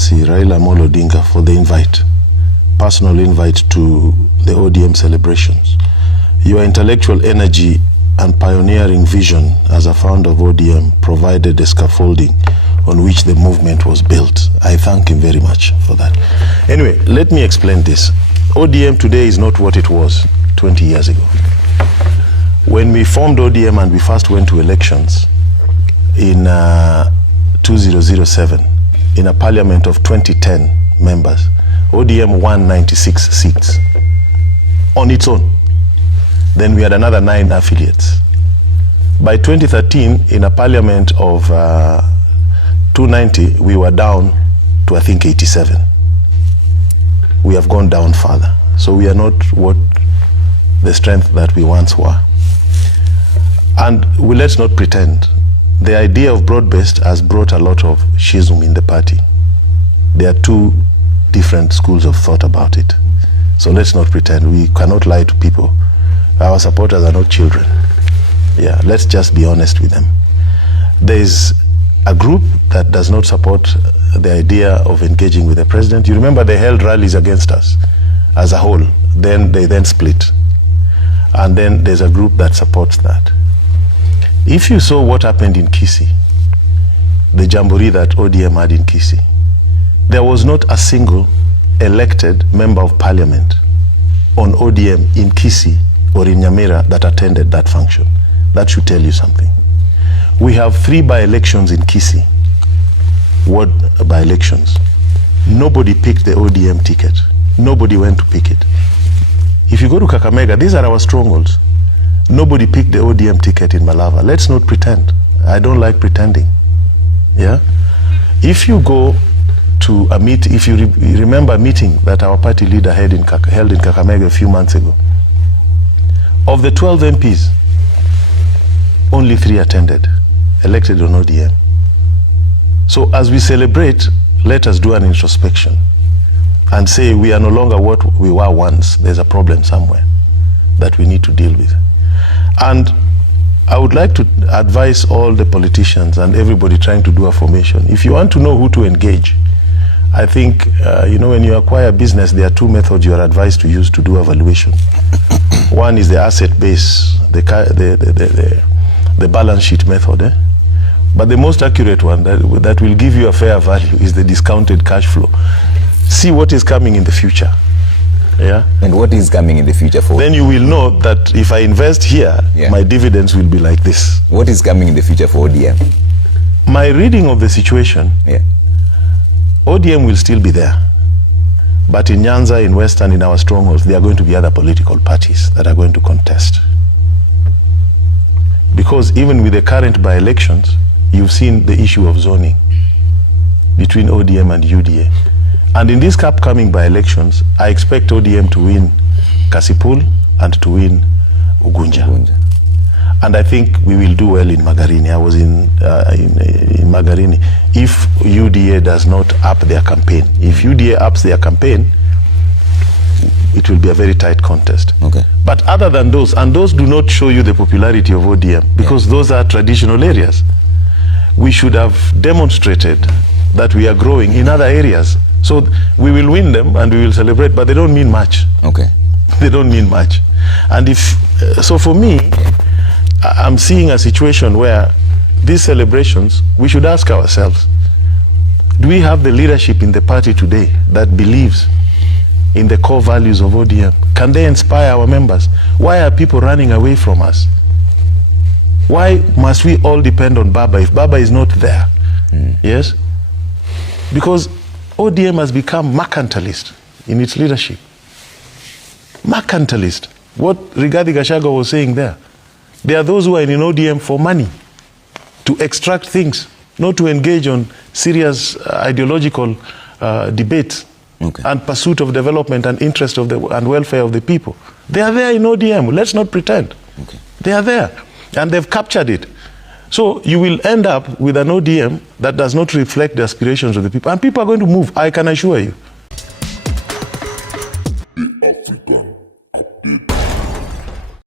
Excellency Raila Amolo Odinga for the invite, personal invite to the ODM celebrations. Your intellectual energy and pioneering vision as a founder of ODM provided the scaffolding on which the movement was built. I thank him very much for that. Anyway, let me explain this. ODM today is not what it was 20 years ago. When we formed ODM and we first went to elections in 2007, in a parliament of 2010 members, ODM won 96 seats on its own. Then we had another 9 affiliates. By 2013, in a parliament of 290, we were down to, I think, 87. We have gone down further. So we are not what the strength that we once were. And let's not pretend. The idea of broad-based has brought a lot of schism in the party. There are 2 different schools of thought about it. So let's not pretend. We cannot lie to people. Our supporters are not children. Yeah, let's just be honest with them. There is a group that does not support the idea of engaging with the president. You remember they held rallies against us as a whole. Then they split. And then there's a group that supports that. If you saw what happened in Kisii, the jamboree that ODM had in Kisii, there was not a single elected member of parliament on ODM in Kisii or in Nyamira that attended that function. That should tell you something. We have 3 by-elections in Kisii, ward by-elections. Nobody picked the ODM ticket. Nobody went to pick it. If you go to Kakamega, these are our strongholds. Nobody picked the ODM ticket in Malava. Let's not pretend. I don't like pretending. Yeah? If you go to a meeting, if you remember a meeting that our party leader held in Kakamega a few months ago, of the 12 MPs, only 3 attended, elected on ODM. So as we celebrate, let us do an introspection and say we are no longer what we were once. There's a problem somewhere that we need to deal with. And I would like to advise all the politicians and everybody trying to do a formation. If you want to know who to engage, I think, when you acquire business, there are 2 methods you are advised to use to do evaluation. One is the asset base, the balance sheet method. But the most accurate one that will give you a fair value is the discounted cash flow. See what is coming in the future. Yeah? And what is coming in the future for? Then you will know that if I invest here, my dividends will be like this. What is coming in the future for ODM? My reading of the situation, ODM will still be there. But in Nyanza, in Western, in our strongholds, there are going to be other political parties that are going to contest. Because even with the current by-elections, you've seen the issue of zoning between ODM and UDA. And in these upcoming by-elections, I expect ODM to win Kasipul and to win Ugunja. And I think we will do well in Magarini. I was in Magarini. If UDA does not up their campaign, if UDA ups their campaign, it will be a very tight contest. Okay. But other than those, and those do not show you the popularity of ODM, because those are traditional areas. We should have demonstrated that we are growing in other areas. So we will win them and we will celebrate, but they don't mean much. Okay. They don't mean much. And so for me, I'm seeing a situation where these celebrations, we should ask ourselves, do we have the leadership in the party today that believes in the core values of ODM? Can they inspire our members? Why are people running away from us? Why must we all depend on Baba if Baba is not there? Yes? Because ODM has become mercantilist in its leadership. Mercantilist. What Rigathi Gachagua was saying there. There are those who are in ODM for money, to extract things, not to engage on serious ideological debates and pursuit of development and interest of and welfare of the people. They are there in ODM. Let's not pretend. They are there. And they've captured it. So you will end up with an ODM that does not reflect the aspirations of the people. And people are going to move, I can assure you.